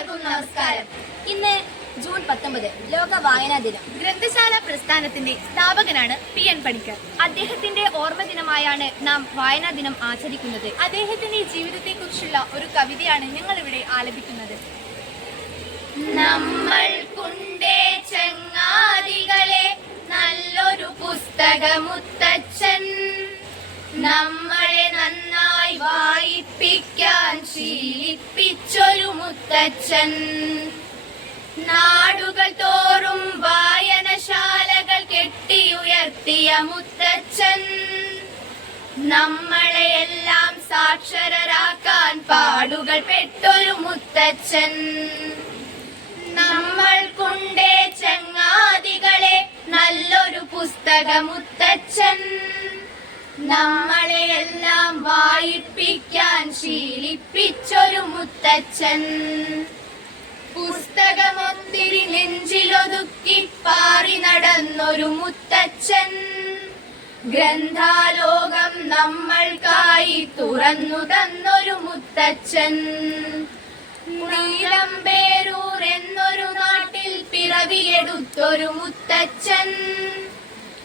നമസ്കാരം. ഇന്ന് ജൂൺ പത്തൊമ്പത് ലോക വായനാ ദിനം. ഗ്രന്ഥശാല പ്രസ്ഥാനത്തിന്റെ സ്ഥാപകനാണ് പി എൻ പണിക്കർ. അദ്ദേഹത്തിന്റെ ഓർമ്മ ദിനമായാണ് നാം വായനാ ദിനം ആചരിക്കുന്നത്. അദ്ദേഹത്തിന്റെ ജീവിതത്തെക്കുറിച്ചുള്ള ഒരു കവിതയാണ് ഞങ്ങൾ ഇവിടെ ആലപിക്കുന്നത്. നമ്മൾക്കുണ്ടേ ചങ്ങാതികളെ നല്ലൊരു പുസ്തകമുത്തച്ഛൻ. നമ്മളെ നന്നായി വായിപ്പിക്കാൻ ശീലിപ്പിച്ചൊരു മുത്തച്ഛൻ. നാടുകൾ തോറും വായനശാലകൾ കെട്ടിയുയർത്തിയ മുത്തച്ഛൻ. നമ്മളെയെല്ലാം സാക്ഷരരാക്കാൻ പാടുകൾ പെട്ടൊരു മുത്തച്ഛൻ. നമ്മൾക്കുണ്ടേ ചങ്ങാതികളെ നല്ലൊരു പുസ്തകമുത്തച്ഛൻ നമ്മളെയെല്ലാം വായിപ്പിക്കാൻ ശീലിപ്പിച്ചൊരു മുത്തച്ഛൻ. പുസ്തകമൊത്തിരി നെഞ്ചിലൊതുക്കി പാറി നടന്നൊരു മുത്തച്ഛൻ. ഗ്രന്ഥാലോകം നമ്മൾക്കായി തുറന്നു തന്നൊരു മുത്തച്ഛൻ. നീലംപേരൂർ എന്നൊരു നാട്ടിൽ പിറവിയെടുത്തൊരു മുത്തച്ഛൻ.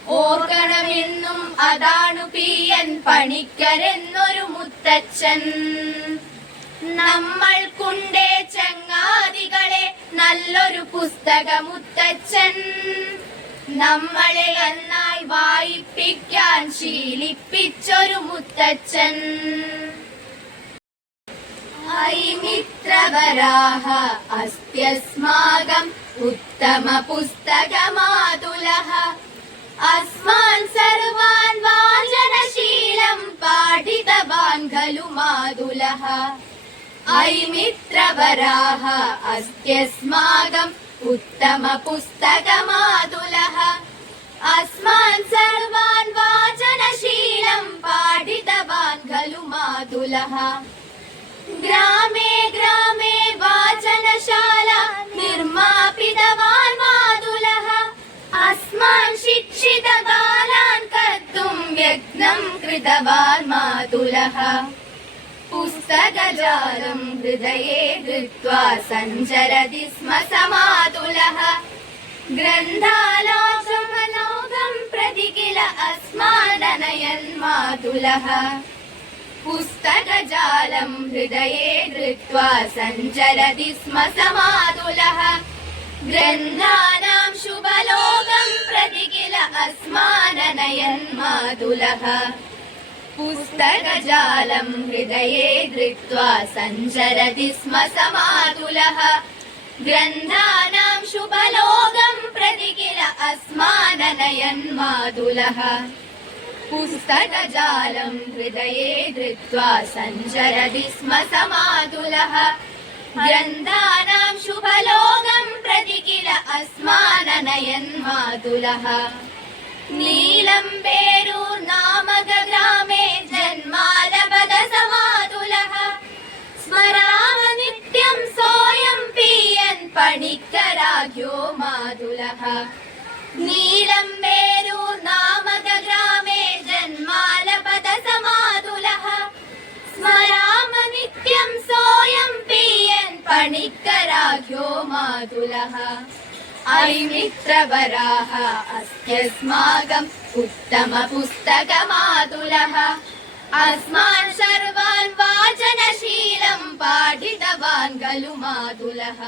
ഓർക്കണമെന്നും അതാണു പിയൻ പണിക്കരെന്നൊരു മുത്തച്ഛൻ. നമ്മൾക്കുണ്ടേ ചങ്ങാതികളെ നല്ലൊരു പുസ്തകമുത്തച്ഛൻ നമ്മളെ നന്നായി വായിപ്പിക്കാൻ ശീലിപ്പിച്ചൊരു മുത്തച്ഛൻ. ഐമിത്രവരാഹ അസ്ത്യസ്മാകം ഉത്തമ പുസ്തകമാതുലഃ अस्मान् सर्वान् वाचनशीलं पाठितवान् खलु मातुलः अयि मित्रवराः अस्त्यस्माकम् उत्तमपुस्तकमातुलः अस्मान् सर्वान् वाचनशीलं पाठितवान् खलु मातुलः ग्रामे ग्रामे वाचनशाला कृतवान् मातुलः पुस्तकजालं हृदये धृत्वा सञ्चरति स्म समातुलः। ग्रन्थालोकं प्रति किल अस्माननयन् मातुलः। पुस्तकजालं हृदये धृत्वा सञ्चरति स्म समातुलः। ग्रन्थानां शुभलोकं प्रति किल अस्माननयन् मातुलः पुस्तकजालं हृदये धृत्वा सञ्चरति स्म समातुलः ग्रन्थानां शुभलोकं प्रति किल अस्माननयन् मातुलः पुस्तकजालं हृदये धृत्वा सञ्चरति स्म समातुलः ग्रन्थानां शुभलोकं प्रति किल अस्माननयन् मातुलः നീലംപേരൂർ നാമക ഗ്രാമേ ജന്മാലപദ സമാതുലഹ. സ്മരാമ നിത്യം സോയം പീയൻ പണിക്കരാഖ്യോ മാതുലഹ. നീലംപേരൂർ നാമക ഗ്രാമേ ജന്മാലപദ സമാതുലഹ. സ്മരാമ നിത്യം സോയം പീയൻ പണിക്കരാഖ്യോ മാതുലഹ. मातुलः ऐमित्रवराः अस्त्यस्माकम् उत्तमपुस्तकमातुलः। अस्मान् सर्वान् वाचनशीलं पाठितवान् खलु मातुलः